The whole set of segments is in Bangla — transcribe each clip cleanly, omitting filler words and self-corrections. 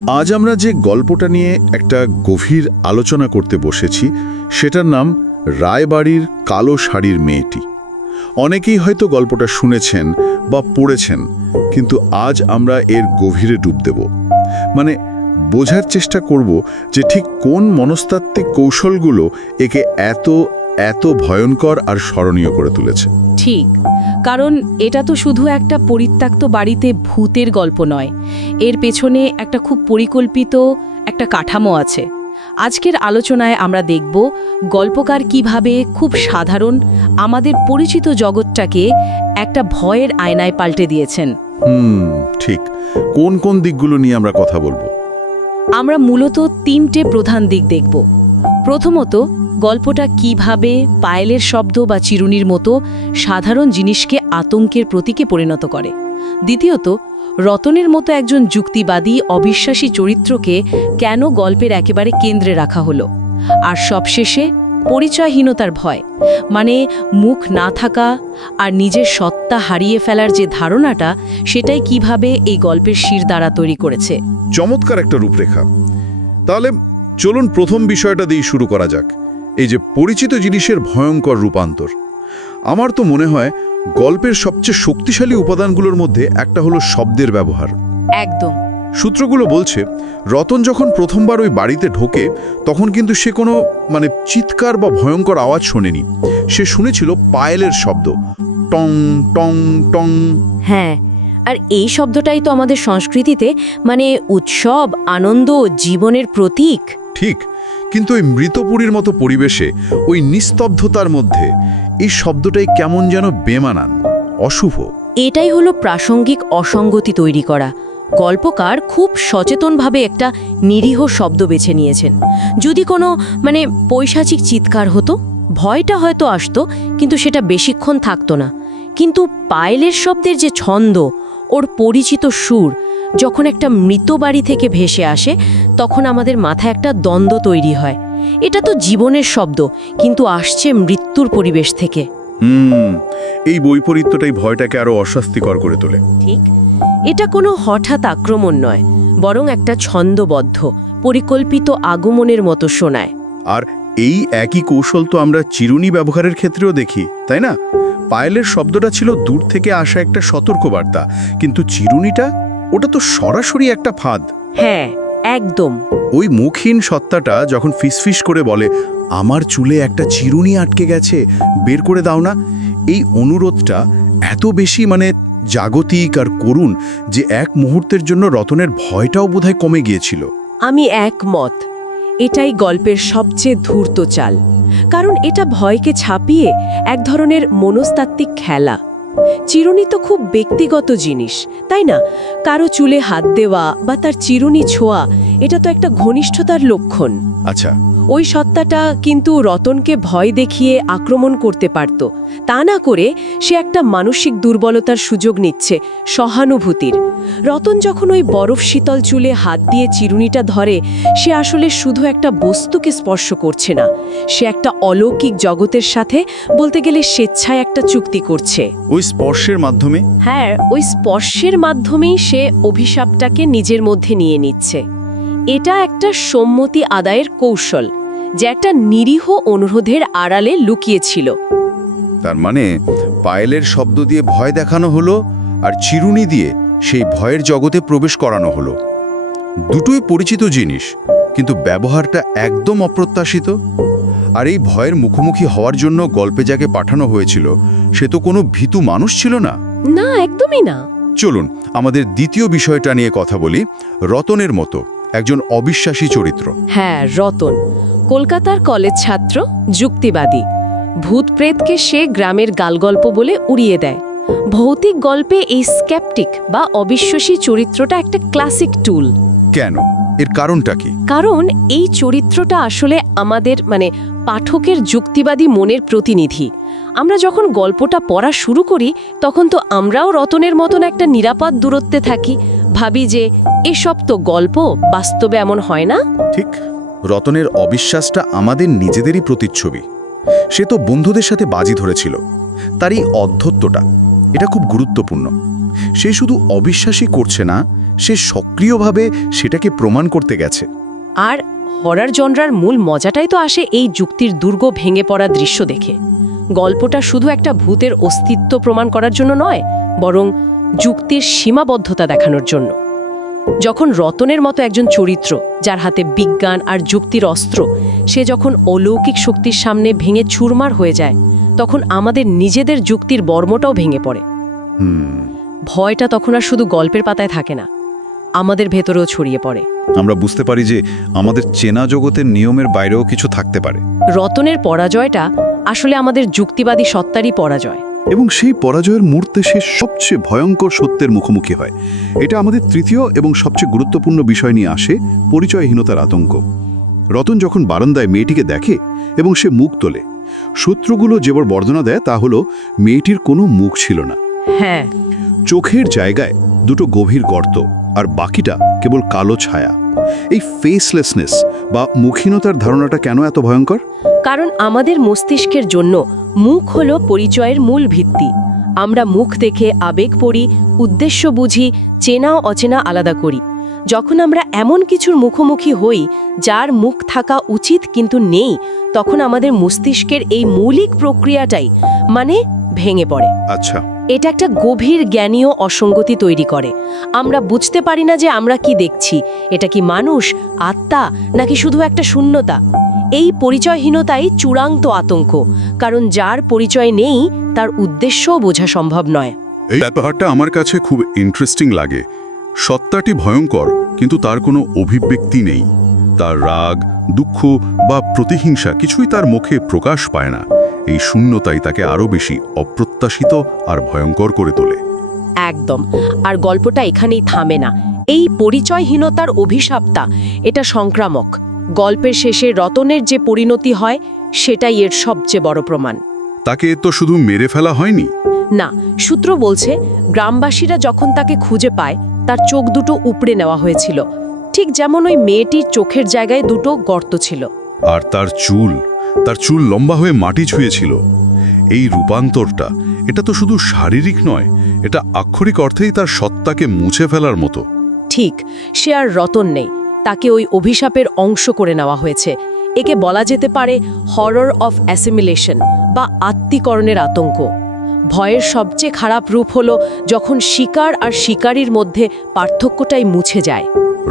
আজ আমরা যে গল্পটা নিয়ে একটা গভীর আলোচনা করতে বসেছি সেটার নাম রায়বাড়ির কালো শাড়ির মেয়েটি। অনেকেই হয়তো গল্পটা শুনেছেন বা পড়েছেন, কিন্তু আজ আমরা এর গভীরে ডুব দেব। মানে বোঝার চেষ্টা করব যে ঠিক কোন মনস্তাত্ত্বিক কৌশলগুলো একে এত এত ভয়ঙ্কর আর স্মরণীয় করে তুলেছে। ঠিক, কারণ এটা তো শুধু একটা পরিত্যক্ত বাড়িতে ভূতের গল্প নয়, এর পেছনে একটা খুব পরিকল্পিত একটা কাঠামো আছে। আজকের আলোচনায় আমরা দেখব গল্পকার কিভাবে খুব সাধারণ আমাদের পরিচিত জগৎটাকে একটা ভয়ের আয়নায় পাল্টে দিয়েছেন। ঠিক। কোন কোন দিকগুলো নিয়ে আমরা কথা বলবো? আমরা মূলত তিনটে প্রধান দিক দেখব। প্রথমত, গল্পটা কিভাবে পায়েলের শব্দ বা চিরুনির মতো সাধারণ জিনিসকে আতঙ্কের প্রতীকে পরিণত করে। দ্বিতীয়ত, রতনের মতো একজন যুক্তিবাদী অবিশ্বাসী চরিত্রকে কেন গল্পের একেবারে কেন্দ্রে রাখা হলো। আর সবশেষে পরিচয়হীনতার ভয়, মানে মুখ না থাকা আর নিজের সত্তা হারিয়ে ফেলার যে ধারণাটা, সেটাই কিভাবে এই গল্পের শিরদাঁড়া তৈরি করেছে। চমৎকার একটা রূপরেখা। তাহলে চলুন প্রথম বিষয়টা দিয়ে শুরু করা যাক, এই যে পরিচিত জিনিসের ভয়ঙ্কর রূপান্তর। আমার তো মনে হয় গল্পের সবচেয়ে শক্তিশালী উপাদানগুলোর মধ্যে একটা হলো শব্দের ব্যবহার। একদম। সূত্রগুলো বলছে রতন যখন প্রথমবার ওই বাড়িতে ঢোকে তখন কিন্তু সে কোনো চিৎকার বা ভয়ঙ্কর আওয়াজ শোনেনি। সে শুনেছিল পায়েলের শব্দ, টং টং টং। হ্যাঁ, আর এই শব্দটাই তো আমাদের সংস্কৃতিতে উৎসব, আনন্দ, জীবনের প্রতীক। ঠিক, কিন্তু ওই মৃতপুরীর মতো পরিবেশে, ওই নিস্তব্ধতার মধ্যে এই শব্দটাই কেমন যেন বেমানান, অশুভ। এটাই হলো প্রাসঙ্গিক অসঙ্গতি তৈরি করা। গল্পকার খুব সচেতনভাবে একটা নিরীহ শব্দ বেছে নিয়েছেন। যদি কোনো পৈশাচিক চিৎকার হতো, ভয়টা হয়তো আসতো, কিন্তু সেটা বেশিক্ষণ থাকতো না। কিন্তু পায়েলের শব্দের যে ছন্দ, ওর পরিচিত সুর, যখন একটা মৃত বাড়ি থেকে ভেসে আসে, তখন আমাদের মাথায় একটা দ্বন্দ্ব তৈরি হয়। এটা তো জীবনের শব্দ, কিন্তু আসছে মৃত্যুর পরিবেশ থেকে। এই বৈপরীত্যটাই ভয়টাকে আরো অস্বস্তিকর করে তোলে। ঠিক, এটা কোনো হঠাৎ আক্রমণ নয়, বরং একটা ছন্দবদ্ধ, পরিকল্পিত আগমনের মতো শোনায়। আর এই একই কৌশল তো আমরা চিরুনি ব্যবহারের ক্ষেত্রেও দেখি, তাই না? পায়েলের শব্দটা ছিল দূর থেকে আসা একটা সতর্কবার্তা, কিন্তু চিরুনিটা, ওটা তো সরাসরি একটা ফাঁদ। হ্যাঁ, একদম। ওই মুখহীন সত্তাটা যখন ফিসফিস করে বলে, আমার চুলে একটা চিরুনি আটকে গেছে, বের করে দাও না, এই অনুরোধটা এত বেশি জাগতিক আর করুণ যে এক মুহূর্তের জন্য রতনের ভয়টাও বোধহয় কমে গিয়েছিল। আমি একমত। এটাই গল্পের সবচেয়ে ধূর্ত চাল, কারণ এটা ভয়কে ছাপিয়ে এক ধরনের মনস্তাত্ত্বিক খেলা। চিরুনি তো খুব ব্যক্তিগত জিনিস, তাই না? কারো চুলে হাত দেওয়া বা তার চিরুনি ছোঁয়া, এটা তো একটা ঘনিষ্ঠতার লক্ষণ। আচ্ছা, ওই সত্তাটা কিন্তু রতনকে ভয় দেখিয়ে আক্রমণ করতে পারত। তা না করে সে একটা মানসিক দুর্বলতার সুযোগ নিচ্ছে, সহানুভূতির। রতন যখন ওই বরফ শীতল চুলে হাত দিয়ে চিরুনিটা ধরে, সে আসলে শুধু একটা বস্তুকে স্পর্শ করছে না, সে একটা অলৌকিক জগতের সাথে, বলতে গেলে স্বেচ্ছায় একটা চুক্তি করছে। ওই স্পর্শের মাধ্যমে? হ্যাঁ, ওই স্পর্শের মাধ্যমেই সে অভিশাপটাকে নিজের মধ্যে নিয়ে নিচ্ছে। এটা একটা সম্মতি আদায়ের কৌশল, যে একটা নিরীহ অনুরোধের আড়ালে লুকিয়েছিল। তার মানে পায়েলের শব্দ দিয়ে ভয় দেখানো হলো, আর চিরুনি দিয়ে সেই ভয়ের জগতে প্রবেশ করানো হলো। দুটোই পরিচিত জিনিস, কিন্তু ব্যবহারটা একদম অপ্রত্যাশিত। আর এই ভয়ের মুখোমুখি হওয়ার জন্য গল্পে যাকে পাঠানো হয়েছিল, সে তো কোনো ভীতু মানুষ ছিল না। না, একদমই না। চলুন আমাদের দ্বিতীয় বিষয়টা নিয়ে কথা বলি, রতনের মতো একজন অবিশ্বাসী চরিত্র। হ্যাঁ, রতন কলকাতার কলেজ ছাত্র, যুক্তিবাদী। ভূতপ্রেতকে সে গ্রামের গালগল্প বলে উড়িয়ে দেয়। ভৌতিক গল্পে এই স্কেপটিক বা অবিশ্বাসী চরিত্রটা একটা ক্লাসিক টুল। কেন? এর কারণটা কি? কারণ এই চরিত্রটা আসলে আমাদের পাঠকের যুক্তিবাদী মনের প্রতিনিধি। আমরা যখন গল্পটা পড়া শুরু করি, তখন তো আমরাও রতনের মতন একটা নিরাপদ দূরত্বে থাকি, ভাবি যে এসব তো গল্প, বাস্তবে এমন হয় না। ঠিক, রতনের অবিশ্বাসটা আমাদের নিজেদেরই প্রতিচ্ছবি। সে তো বন্ধুদের সাথে বাজি ধরেছিল। তার এই অধ্যত্বটা, এটা খুব গুরুত্বপূর্ণ। সে শুধু অবিশ্বাসী করছে না, সে সক্রিয়ভাবে সেটাকে প্রমাণ করতে গেছে। আর হরর জনরার মূল মজাটাই তো আসে এই যুক্তির দুর্গ ভেঙে পড়া দৃশ্য দেখে। গল্পটা শুধু একটা ভূতের অস্তিত্ব প্রমাণ করার জন্য নয়, বরং যুক্তির সীমাবদ্ধতা দেখানোর জন্য। যখন রতনের মতো একজন চরিত্র, যার হাতে বিজ্ঞান আর যুক্তির অস্ত্র, সে যখন অলৌকিক শক্তির সামনে ভেঙে চুরমার হয়ে যায়, তখন আমাদের নিজেদের যুক্তির বর্মটাও ভেঙে পড়ে। ভয়টা তখন আর শুধু গল্পের পাতায় থাকে না, আমাদের ভেতরেও ছড়িয়ে পড়ে। আমরা বুঝতে পারি যে আমাদের চেনা জগতের নিয়মের বাইরেও কিছু থাকতে পারে। রতনের পরাজয়টা আসলে আমাদের যুক্তিবাদী সত্তারই পরাজয়। এবং সেই পরাজয়ের মুহূর্তে সে সবচেয়ে ভয়ঙ্কর সত্যের মুখোমুখি হয়। এটা আমাদের তৃতীয় এবং সবচেয়ে গুরুত্বপূর্ণ বিষয় নিয়ে আসে, পরিচয়হীনতার আতঙ্ক। রতন যখন বারান্দায় মেয়েটিকে দেখে এবং সে মুখ তোলে, সূত্রগুলো যেবার বর্ণনা দেয় তা হলো মেয়েটির কোনো মুখ ছিল না। হ্যাঁ, চোখের জায়গায় দুটো গভীর গর্ত, আর বাকিটা কেবল কালো ছায়া। এই ফেসলেসনেস বা মুখহীনতার ধারণাটা কেন এত ভয়ঙ্কর? কারণ আমাদের মস্তিষ্কের জন্য মুখ হলো পরিচয়ের মূল ভিত্তি। আমরা মুখ দেখে আবেগ পড়ি, উদ্দেশ্য বুঝি, চেনা ও অচেনা আলাদা করি। যখন আমরা এমন কিছুর মুখোমুখি হই যার মুখ থাকা উচিত কিন্তু নেই, তখন আমাদের মস্তিষ্কের এই মৌলিক প্রক্রিয়াটাই ভেঙে পড়ে। আচ্ছা, এটা একটা গভীর জ্ঞানীয় অসঙ্গতি তৈরি করে। আমরা বুঝতে পারি না যে আমরা কি দেখছি, এটা কি মানুষ, আত্মা, নাকি শুধু একটা শূন্যতা। এই পরিচয়হীনতাই চূড়ান্ত আতঙ্ক, কারণ যার পরিচয় নেই তার উদ্দেশ্যও বোঝা সম্ভব নয়। এই ব্যাপারটা আমার কাছে খুব ইন্টারেস্টিং লাগে। সত্তাটি ভয়ঙ্কর, কিন্তু তার কোনো অভিব্যক্তি নেই। তার রাগ, দুঃখ বা প্রতিহিংসা কিছুই তার মুখে প্রকাশ পায় না। এই শূন্যতাই তাকে আরও বেশি অপ্রত্যাশিত আর ভয়ঙ্কর করে তোলে। একদম। আর গল্পটা এখানেই থামে না। এই পরিচয়হীনতার অভিশাপটা, এটা সংক্রামক। গল্পের শেষে রতনের যে পরিণতি হয়, সেটাই এর সবচেয়ে বড় প্রমাণ। তাকে তো শুধু মেরে ফেলা হয়নি। না, সূত্র বলছে গ্রামবাসীরা যখন তাকে খুঁজে পায়, তার চোখ দুটো উপড়ে নেওয়া হয়েছিল, ঠিক যেমন ওই মেয়েটির চোখের জায়গায় দুটো গর্ত ছিল। আর তার চুল লম্বা হয়ে মাটি ছুঁয়েছিল। এই রূপান্তরটা, এটা তো শুধু শারীরিক নয়, এটা আক্ষরিক অর্থেই তার সত্তাকে মুছে ফেলার মতো। ঠিক, সে আর রতন নেই, তাকে ওই অভিশাপের অংশ করে নেওয়া হয়েছে। একে বলা যেতে পারে হরর অফ অ্যাসিমিলেশন বা আত্মীকরণের আতঙ্ক। ভয়ের সবচেয়ে খারাপ রূপ হলো যখন শিকার আর শিকারীর মধ্যে পার্থক্যটাই মুছে যায়।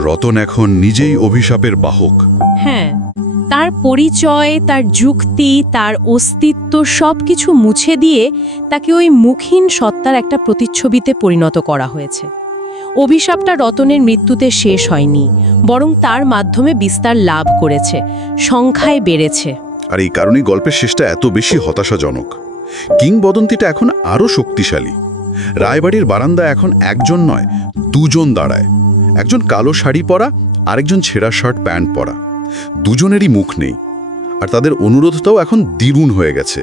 রতন এখন নিজেই অভিশাপের বাহক। হ্যাঁ, তার পরিচয়, তার যুক্তি, তার অস্তিত্ব সবকিছু মুছে দিয়ে তাকে ওই মুখহীন সত্তার একটা প্রতিচ্ছবিতে পরিণত করা হয়েছে। অভিশাপটা রতনের মৃত্যুতে শেষ হয়নি, বরং তার মাধ্যমে বিস্তার লাভ করেছে, সংখ্যায় বেড়েছে। আর এই কারণেই গল্পের শেষটা এত বেশি হতাশাজনক। কিংবদন্তিটা এখন আরও শক্তিশালী। রায়বাড়ির বারান্দা এখন একজন নয়, দুজন দাঁড়ায়। একজন কালো শাড়ি পরা, আরেকজন ছেঁড়া শার্ট প্যান্ট পরা। দুজনেরই মুখ নেই, আর তাদের অনুরোধটাও এখন দ্বিগুণ হয়ে গেছে।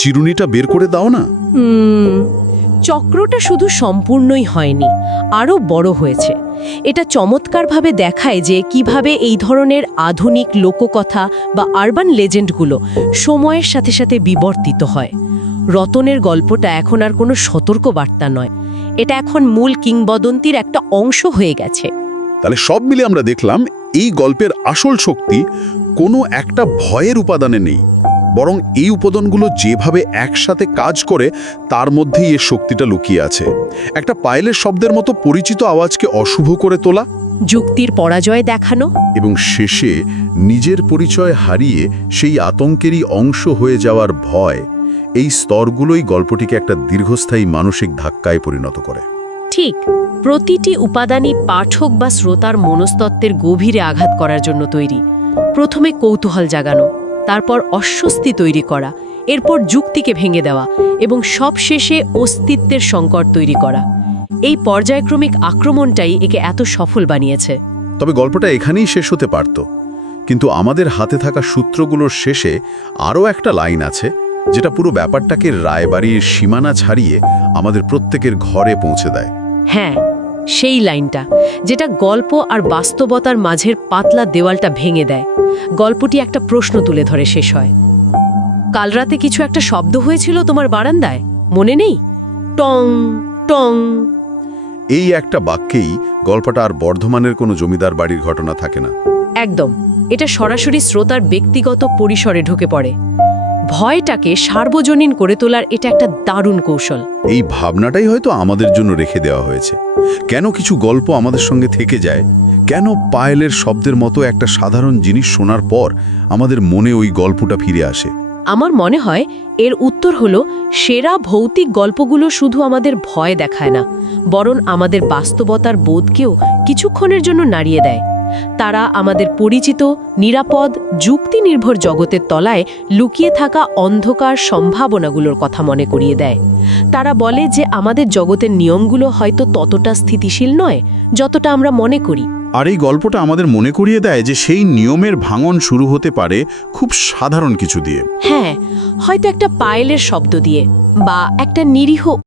চিরুনিটা বের করে দাও না। চক্রটা শুধু সম্পূর্ণই হয়নি, আরও বড় হয়েছে। এটা চমৎকারভাবে দেখায় যে কিভাবে এই ধরনের আধুনিক লোককথা বা আরবান লেজেন্ডগুলো সময়ের সাথে সাথে বিবর্তিত হয়। রতনের গল্পটা এখন আর কোনো সতর্ক বার্তা নয়, এটা এখন মূল কিংবদন্তির একটা অংশ হয়ে গেছে। তাহলে সব মিলে আমরা দেখলাম এই গল্পের আসল শক্তি কোনো একটা ভয়ের উপাদানে নেই, বরং এই উপাদানগুলো যেভাবে একসাথে কাজ করে তার মধ্যেই এর শক্তিটা লুকিয়ে আছে। একটা পায়েলের শব্দের মতো পরিচিত আওয়াজকে অশুভ করে তোলা, যুক্তির পরাজয় দেখানো, এবং শেষে নিজের পরিচয় হারিয়ে সেই আতঙ্কেরই অংশ হয়ে যাওয়ার ভয়, এই স্তরগুলোই গল্পটিকে একটা দীর্ঘস্থায়ী মানসিক ধাক্কায় পরিণত করে। ঠিক, প্রতিটি উপাদানই পাঠক বা শ্রোতার মনস্তত্ত্বের গভীরে আঘাত করার জন্য তৈরি। প্রথমে কৌতূহল জাগানো, তারপর অস্বস্তি তৈরি করা, এরপর যুক্তিকে ভেঙে দেওয়া, এবং সবশেষে অস্তিত্বের সংকট তৈরি করা। এই পর্যায়ক্রমিক আক্রমণটাই একে এত সফল বানিয়েছে। তবে গল্পটা এখানেই শেষ হতে পারত, কিন্তু আমাদের হাতে থাকা সূত্রগুলোর শেষে আরও একটা লাইন আছে, যেটা পুরো ব্যাপারটাকে রায়বাড়ির সীমানা ছাড়িয়ে আমাদের প্রত্যেকের ঘরে পৌঁছে দেয়। হ্যাঁ, সেই লাইনটা, যেটা গল্প আর বাস্তবতার মাঝের পাতলা দেওয়ালটা ভেঙে দেয়। গল্পটি একটা প্রশ্ন তুলে ধরে শেষ হয়। কাল রাতে কিছু একটা শব্দ হয়েছিল তোমার বারান্দায়, মনে নেই? টং টং। এই একটা বাক্যেই গল্পটা আর বর্ধমানের কোনো জমিদার বাড়ির ঘটনা থাকে না। একদম, এটা সরাসরি শ্রোতার ব্যক্তিগত পরিসরে ঢুকে পড়ে। ভয়টাকে সার্বজনীন করে তোলার এটা একটা দারুণ কৌশল। এই ভাবনাটাই হয়তো আমাদের জন্য রেখে দেওয়া হয়েছে। কেন কিছু গল্প আমাদের সঙ্গে থেকে যায়, কেন পায়েলের শব্দের মতো একটা সাধারণ জিনিস শোনার পর আমাদের মনে ওই গল্পটা ফিরে আসে। আমার মনে হয় এর উত্তর হলো, সেরা ভৌতিক গল্পগুলো শুধু আমাদের ভয় দেখায় না, বরং আমাদের বাস্তবতার বোধকেও কিছুক্ষণের জন্য নাড়িয়ে দেয়। তারা আমাদের পরিচিত, নিরাপদ, যুক্তি নির্ভর জগতের তলায় লুকিয়ে থাকা অন্ধকার সম্ভাবনাগুলোর কথা মনে করিয়ে দেয়। তারা বলে যে আমাদের জগতের নিয়মগুলো হয়তো ততটা স্থিতিশীল নয় যতটা আমরা মনে করি। আর এই গল্পটা আমাদের মনে করিয়ে দেয় যে সেই নিয়মের ভাঙন শুরু হতে পারে খুব সাধারণ কিছু দিয়ে। হ্যাঁ, হয়তো একটা পায়েলের শব্দ দিয়ে, বা একটা নিরীহ